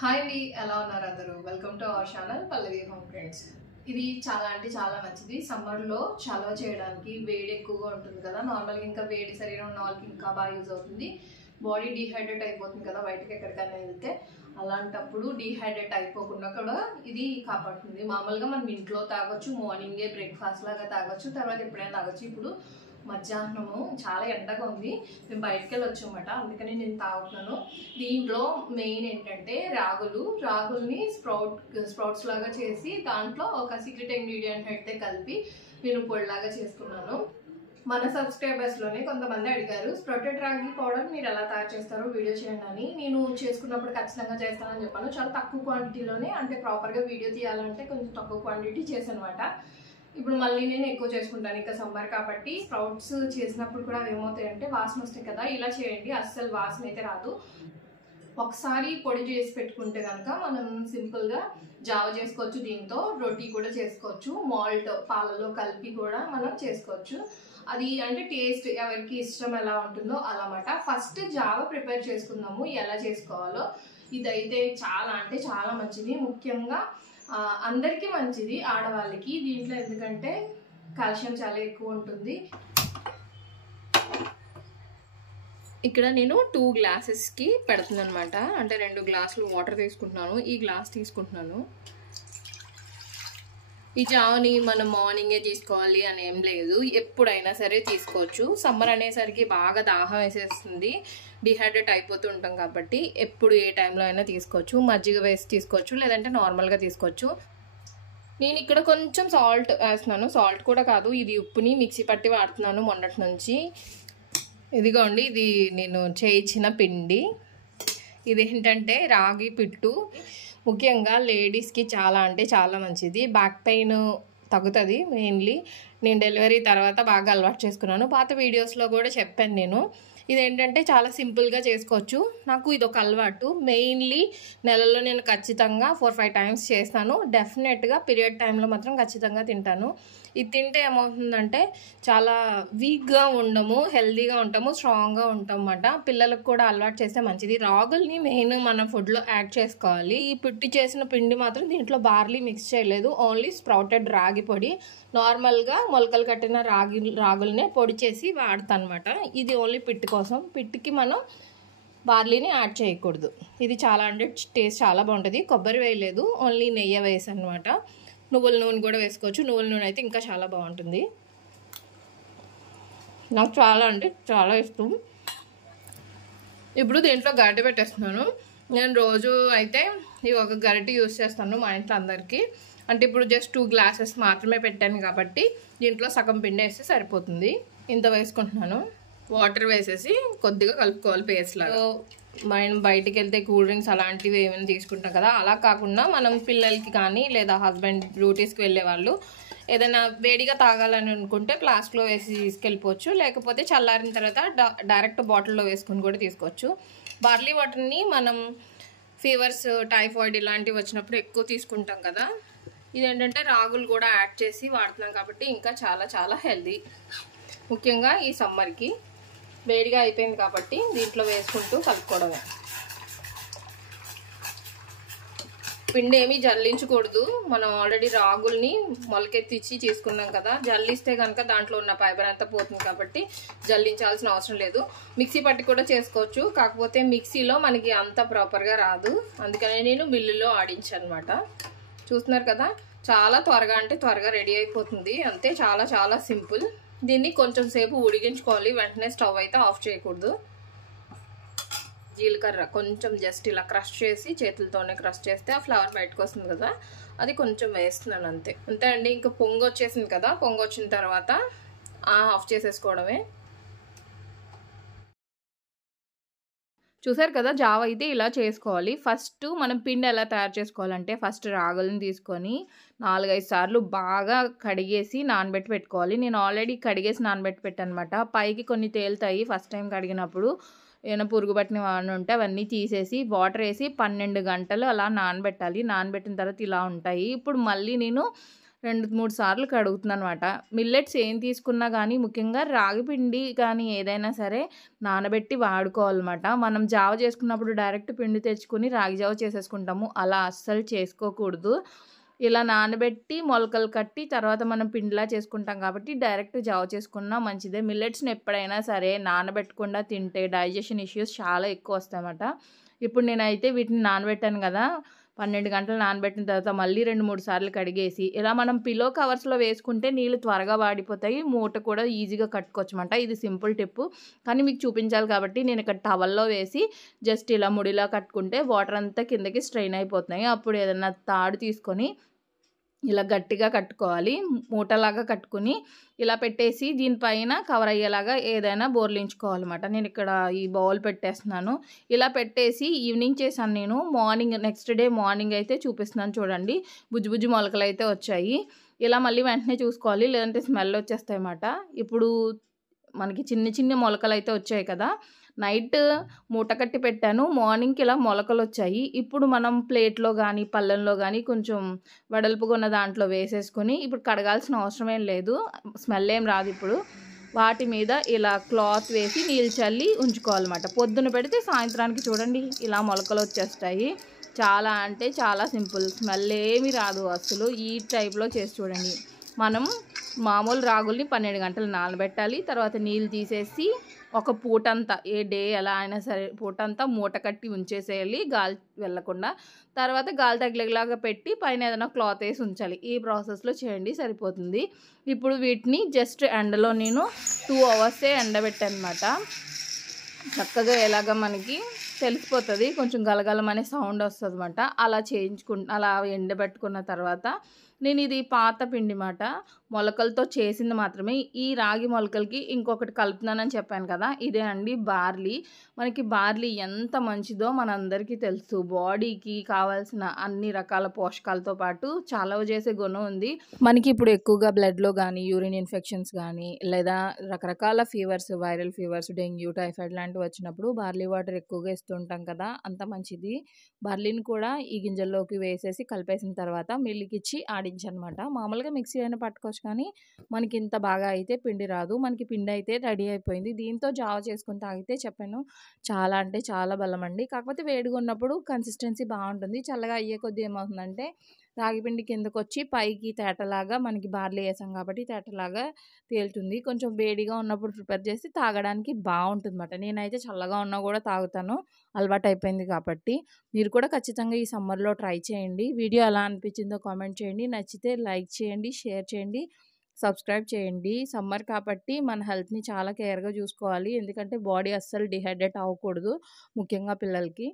Hi అండి, ఎలా ఉన్నారు అందరూ? Welcome to our channel Pallavi home friends. ఇది చాలా అంటే చాలా మంచిది. సమ్మర్లో చలవ చేయడానికి, వేడి ఎక్కువగా ఉంటుంది కదా, నార్మల్గా ఇంకా వేడి శరీరం ఉన్న వాళ్ళకి ఇంకా బాగా యూజ్ అవుతుంది. బాడీ డీహైడ్రేట్ అయిపోతుంది కదా బయటకి ఎక్కడికైనా వెళ్తే, అలాంటప్పుడు డీహైడ్రేట్ అయిపోకుండా కూడా ఇది కాపాడుతుంది. మామూలుగా మనం ఇంట్లో తాగొచ్చు, మార్నింగే బ్రేక్ఫాస్ట్ లాగా తాగొచ్చు, తర్వాత ఎప్పుడైనా తాగొచ్చు. ఇప్పుడు మధ్యాహ్నము చాలా ఎండగా ఉంది, మేము బయటకు వెళ్ళి వచ్చామన్నమాట, అందుకని నేను తాగుతున్నాను. దీంట్లో మెయిన్ ఏంటంటే రాగుల్ని స్ప్రౌట్స్ లాగా చేసి దాంట్లో ఒక సీక్రెట్ ఇంగ్రీడియంట్ అయితే కలిపి నేను పొడిలాగా చేసుకున్నాను. మన సబ్స్క్రైబర్స్లోనే కొంతమంది అడిగారు, స్ప్రౌటెడ్ రాగి పౌడర్ మీరు ఎలా తయారు చేస్తారో వీడియో చేయండి అని. నేను చేసుకున్నప్పుడు ఖచ్చితంగా చేస్తానని చెప్పాను. చాలా తక్కువ క్వాంటిటీలోనే, అంటే ప్రాపర్గా వీడియో తీయాలంటే కొంచెం తక్కువ క్వాంటిటీ చేశానమాట. ఇప్పుడు మళ్ళీ నేను ఎక్కువ చేసుకుంటాను, ఇంకా సమ్మర్ కాబట్టి. స్ప్రౌట్స్ చేసినప్పుడు కూడా అవి ఏమవుతాయంటే వాసన వస్తాయి కదా, ఇలా చేయండి, అస్సలు వాసన అయితే రాదు. ఒకసారి పొడి చేసి పెట్టుకుంటే కనుక మనం సింపుల్గా జావ చేసుకోవచ్చు, దీంతో రోటీ కూడా చేసుకోవచ్చు, మాల్ట్ పాలలో కలిపి కూడా మనం చేసుకోవచ్చు. అది అంటే టేస్ట్ ఎవరికి ఇష్టం ఎలా ఉంటుందో అలా అన్నమాట. ఫస్ట్ జావ ప్రిపేర్ చేసుకుందాము ఎలా చేసుకోవాలో. ఇదైతే చాలా అంటే చాలా మంచిది, ముఖ్యంగా అందరికీ మంచిది, ఆడవాళ్ళకి. దీంట్లో ఎందుకంటే కాల్షియం చాలా ఎక్కువ ఉంటుంది. ఇక్కడ నేను 2 గ్లాసెస్కి పెడుతున్నాను అనమాట, అంటే 2 గ్లాసులు వాటర్ తీసుకుంటున్నాను, ఈ గ్లాస్ తీసుకుంటున్నాను. ఈ జావని మనం మార్నింగే తీసుకోవాలి అని ఏం లేదు, ఎప్పుడైనా సరే తీసుకోవచ్చు. సమ్మర్ అనేసరికి బాగా దాహం వేసేస్తుంది, డిహైడ్రేట్ అయిపోతూ ఉంటాం కాబట్టి ఎప్పుడు ఏ టైంలో అయినా తీసుకోవచ్చు. మజ్జిగ వేసి తీసుకోవచ్చు, లేదంటే నార్మల్గా తీసుకోవచ్చు. నేను ఇక్కడ కొంచెం సాల్ట్ వేస్తున్నాను, సాల్ట్ కూడా కాదు, ఇది ఉప్పుని మిక్సీ పట్టి వాడుతున్నాను మొన్నటి నుంచి. ఇదిగోండి, ఇది నేను చేయించిన పిండి. ఇదేంటంటే రాగి పిట్టు, ముఖ్యంగా లేడీస్కి చాలా అంటే చాలా మంచిది. బ్యాక్ పెయిన్ తగ్గుతుంది మెయిన్లీ. నేను డెలివరీ తర్వాత బాగా అలవాటు చేసుకున్నాను, పాత వీడియోస్లో కూడా చెప్పాను నేను. ఇదేంటంటే చాలా సింపుల్గా చేసుకోవచ్చు. నాకు ఇది ఒక అలవాటు, మెయిన్లీ నెలలో నేను ఖచ్చితంగా 4-5 టైమ్స్ చేస్తాను. డెఫినెట్గా పీరియడ్ టైంలో మాత్రం ఖచ్చితంగా తింటాను. ఇది తింటే ఏమవుతుందంటే చాలా వీక్గా ఉండము, హెల్తీగా ఉంటాము, స్ట్రాంగ్గా ఉంటాం అన్నమాట. పిల్లలకు కూడా అలవాటు చేస్తే మంచిది. రాగుల్ని మెయిన్ మన ఫుడ్లో యాడ్ చేసుకోవాలి. ఈ పిట్టి చేసిన పిండి మాత్రం దీంట్లో బార్లీ మిక్స్ చేయలేదు, ఓన్లీ స్ప్రౌటెడ్ రాగి పొడి. నార్మల్గా మొలకలు కట్టిన రాగుల్నే పొడి చేసి వాడతాను అనమాట. ఇది ఓన్లీ పిట్టి కోసం, పిట్టికి మనం బార్లీని యాడ్ చేయకూడదు. ఇది చాలా అంటే టేస్ట్ చాలా బాగుంటుంది. కొబ్బరి వేయలేదు, ఓన్లీ నెయ్యి వేసాను అనమాట. నువ్వుల నూనె కూడా వేసుకోవచ్చు, నువ్వుల నూనె అయితే ఇంకా చాలా బాగుంటుంది. నాకు చాలా అంటే చాలా ఇష్టం. ఇప్పుడు దీంట్లో గరిటె పెట్టేస్తున్నాను. నేను రోజు అయితే ఇది ఒక గరిటె యూజ్ చేస్తాను మా ఇంట్లో అందరికీ. అంటే ఇప్పుడు జస్ట్ 2 గ్లాసెస్ మాత్రమే పెట్టాను కాబట్టి దీంట్లో సగం పిండి వేస్తే సరిపోతుంది. ఇంత వేసుకుంటున్నాను. వాటర్ వేసేసి కొద్దిగా కలుపుకోవాలి పేస్ట్ లాగా. మనం బయటికి వెళ్తే కూల్ డ్రింక్స్ అలాంటివి ఏమైనా తీసుకుంటాం కదా, అలా కాకుండా మనం పిల్లలకి కానీ లేదా హస్బెండ్ డ్యూటీస్కి వెళ్ళే వాళ్ళు ఏదైనా వేడిగా తాగాలని అనుకుంటే ఫ్లాస్క్లో వేసి తీసుకెళ్ళిపోవచ్చు, లేకపోతే చల్లారిన తర్వాత డైరెక్ట్ బాటిల్లో వేసుకుని కూడా తీసుకోవచ్చు. బార్లీ వాటర్ని మనం ఫీవర్స్, టైఫాయిడ్ ఇలాంటివి వచ్చినప్పుడు ఎక్కువ తీసుకుంటాం కదా, ఇదేంటంటే రాగులు కూడా యాడ్ చేసి వాడుతున్నాం కాబట్టి ఇంకా చాలా చాలా హెల్దీ. ముఖ్యంగా ఈ సమ్మర్కి వేడిగా అయిపోయింది కాబట్టి దీంట్లో వేసుకుంటూ కలుపుకోవడమే. పిండి ఏమీ జల్లించకూడదు, మనం ఆల్రెడీ రాగుల్ని మొలకెత్తిచ్చి తీసుకున్నాం కదా, జల్లిస్తే కనుక దాంట్లో ఉన్న ఫైబర్ అంతా పోతుంది కాబట్టి జల్లించాల్సిన అవసరం లేదు. మిక్సీ పట్టి కూడా చేసుకోవచ్చు, కాకపోతే మిక్సీలో మనకి అంత ప్రాపర్గా రాదు, అందుకనే నేను మిల్లులో ఆడించాను అనమాట. చూస్తున్నారు కదా, చాలా త్వరగా అంటే త్వరగా రెడీ అయిపోతుంది, అంతే, చాలా చాలా సింపుల్. దీన్ని కొంచెం సేపు ఉడికించుకోవాలి, వెంటనే స్టవ్ అయితే ఆఫ్ చేయకూడదు. జీలకర్ర కొంచెం జస్ట్ ఇలా క్రష్ చేసి చేతులతోనే క్రష్ చేస్తే ఆ ఫ్లవర్ బయటకు వస్తుంది కదా, అది కొంచెం వేస్తున్నాను, అంతే అంతే అండి. ఇంకా పొంగు వచ్చేసింది కదా, పొంగు వచ్చిన తర్వాత ఆఫ్ చేసేసుకోవడమే. చూసారు కదా, జావ అయితే ఇలా చేసుకోవాలి. ఫస్ట్ మనం పిండి ఎలా తయారు చేసుకోవాలంటే, ఫస్ట్ రాగులను తీసుకొని 4-5 సార్లు బాగా కడిగేసి నానబెట్టి పెట్టుకోవాలి. నేను ఆల్రెడీ కడిగేసి నానబెట్టి పెట్టాను అనమాట. పైకి కొన్ని తేలుతాయి ఫస్ట్ టైం కడిగినప్పుడు, ఏమైనా పురుగు పట్టిన వాడిని ఉంటే అవన్నీ తీసేసి వాటర్ వేసి 12 గంటలు అలా నానబెట్టాలి. నానబెట్టిన తర్వాత ఇలా ఉంటాయి. ఇప్పుడు మళ్ళీ నేను 2-3 సార్లు కడుగుతున్నానమాట. మిల్లెట్స్ ఏం తీసుకున్నా గానీ ముఖ్యంగా రాగి పిండి కానీ ఏదైనా సరే నానబెట్టి వాడుకోవాలన్నమాట. మనం జావ చేసుకున్నప్పుడు డైరెక్ట్ పిండి తెచ్చుకొని రాగి జావ చేసేసుకుంటాము. అలా అస్సలు చేసుకోకూడదు. ఇలా నానబెట్టి మొలకలు కట్టి తర్వాత మనం పిండిలా చేసుకుంటాం కాబట్టి డైరెక్ట్ జావ చేసుకున్నా మంచిదే. మిల్లెట్స్‌ని ఎప్పుడైనా సరే నానబెట్టకుండా తింటే డైజెషన్ ఇష్యూస్ చాలా ఎక్కువొస్తాయన్నమాట. ఇప్పుడు నేనైతే వీటిని నానబెట్టాను గదా! 12 గంటలు నానబెట్టిన తర్వాత మళ్ళీ 2, 3 సార్లు కడిగేసి ఇలా మనం పిల్లో కవర్స్‌లో వేసుకుంటే నీళ్ళు త్వరగా వాడిపోతాయి. మూట కూడా ఈజీగా కట్టుకోవచ్చమాట. ఇది సింపుల్ టిప్పు. కానీ మీకు చూపించాలి కాబట్టి నేను ఇక్కడ టవల్‌లో వేసి జస్ట్ ఇలా ముడిలా కట్టుకుంటే వాటర్ అంతా కిందకి స్ట్రెయిన్ అయిపోతున్నాయి. అప్పుడు ఏదన్నా తాడు తీసుకొని ఇలా గట్టిగా కట్టుకోవాలి. మూటలాగా కట్టుకొని ఇలా పెట్టేసి దీనిపైన కవర్ అయ్యేలాగా ఏదైనా బోర్లించుకోవాలన్నమాట. నేను ఇక్కడ ఈ బౌల్ పెట్టేస్తున్నాను. ఇలా పెట్టేసి ఈవినింగ్ చేశాను నేను. నెక్స్ట్ డే మార్నింగ్ అయితే చూపిస్తున్నాను చూడండి. బుజ్జి బుజ్జి మొలకలైతే వచ్చాయి. ఇలా మళ్ళీ వెంటనే చూసుకోవాలి. లేదంటే స్మెల్ వచ్చేస్తాయన్నమాట. ఇప్పుడు మనకి చిన్ని మొలకలైతే వచ్చాయి కదా! నైట్ మూట కట్టి పెట్టాను. మార్నింగ్‌కి ఇలా మొలకలొచ్చాయి. ఇప్పుడు మనం ప్లేట్‌లో గానీ, పళ్ళెంలో గానీ కొంచెం వెడల్పుగా ఉన్న దాంట్లో వేసేసుకొని ఇప్పుడు కడగాల్సిన అవసరం ఏం లేదు. స్మెల్ ఏం రాదిప్పుడు. వాటి మీద ఇలా క్లాత్ వేసి నీళ్ళు చల్లి ఉంచుకోవాలన్నమాట. పొద్దున పెడితే సాయంత్రానికి చూడండి ఇలా మొలకలొచ్చేస్తాయి. చాలా అంటే చాలా సింపుల్. స్మెల్ ఏమి రాదు అస్సలు. ఈ టైప్‌లో చేసి చూడండి. మనం మామూలు రాగుల్ని 12 గంటలు నానబెట్టాలి. తర్వాత నీళ్ళు తీసేసి ఒక పూటంతా ఏ డే ఎలా అయినా సరే పూటంతా మూట కట్టి ఉంచేసేయాలి గాలి వెళ్ళకుండా. తర్వాత గాలి తగిలేలాగా పెట్టి పైన ఏదైనా క్లాత్ వేసి ఉంచాలి. ఈ ప్రాసెస్‌లో చేయండి సరిపోతుంది. ఇప్పుడు వీటిని జస్ట్ ఎండలో నేను 2 అవర్సే ఎండబెట్టానమాట. చక్కగా ఎలాగ మనకి తెలిసిపోతుంది. కొంచెం గలగలమనే సౌండ్ వస్తదన్నమాట. అలా ఎండబెట్టుకున్న తర్వాత నేను ఇది పాత పిండి మాట. మొలకలతో చేసింది మాత్రమే. ఈ రాగి మొలకలకి ఇంకొకటి కలుపుతున్నానని చెప్పాను కదా! ఇదే అండి బార్లీ. మనకి బార్లీ ఎంత మంచిదో మనందరికీ తెలుసు. బాడీకి కావాల్సిన అన్ని రకాల పోషకాలతో పాటు చలవ చేసే గుణం ఉంది. మనకి ఇప్పుడు ఎక్కువగా బ్లడ్‌లో గానీ, యూరిన్ ఇన్ఫెక్షన్స్ గానీ, లేదా రకరకాల fevers, viral fevers, dengue, typhoid లాంటివి వచ్చినప్పుడు బార్లీ వాటర్ ఎక్కువగా ఇస్తూ ఉంటాం కదా! అంత మంచిది. బార్లీని కూడా ఈ గింజల్లోకి వేసేసి కలిపేసిన తర్వాత మిల్లుకిచ్చి ఆడించనమాట. మామూలుగా మిక్సీ అయినా పట్టుకోవచ్చు కానీ మనకి ఇంత బాగా అయితే పిండి రాదు. మనకి పిండి అయితే రెడీ అయిపోయింది. దీంతో జావ చేసుకొని తాగితే చెప్పాను చాలా అంటే చాలా బలమండి. కాకపోతే వేడిగా ఉన్నప్పుడు కన్సిస్టెన్సీ బాగుంటుంది. చల్లగా అయ్యే కొద్దీ ఏమవుతుందంటే రాగి పిండి కిందకొచ్చి పైకి తేటలాగా మనకి బార్లీ వేసాం కాబట్టి తేటలాగా తేలుతుంది. కొంచెం వేడిగా ఉన్నప్పుడు ప్రిపేర్ చేసి తాగడానికి బాగుంటుందన్నమాట. నేనైతే చల్లగా ఉన్నా కూడా తాగుతాను. అలవాటయిపోయింది కాబట్టి. మీరు కూడా ఖచ్చితంగా ఈ సమ్మర్‌లో ట్రై చేయండి. వీడియో ఎలా అనిపించిందో కామెంట్ చేయండి. నచ్చితే లైక్ చేయండి, షేర్ చేయండి, సబ్స్క్రైబ్ చేయండి. సమ్మర్ కాబట్టి మన హెల్త్‌ని చాలా కేర్‌గా చూసుకోవాలి. ఎందుకంటే బాడీ అస్సలు డిహైడ్రేట్ అవ్వకూడదు. ముఖ్యంగా పిల్లలకి.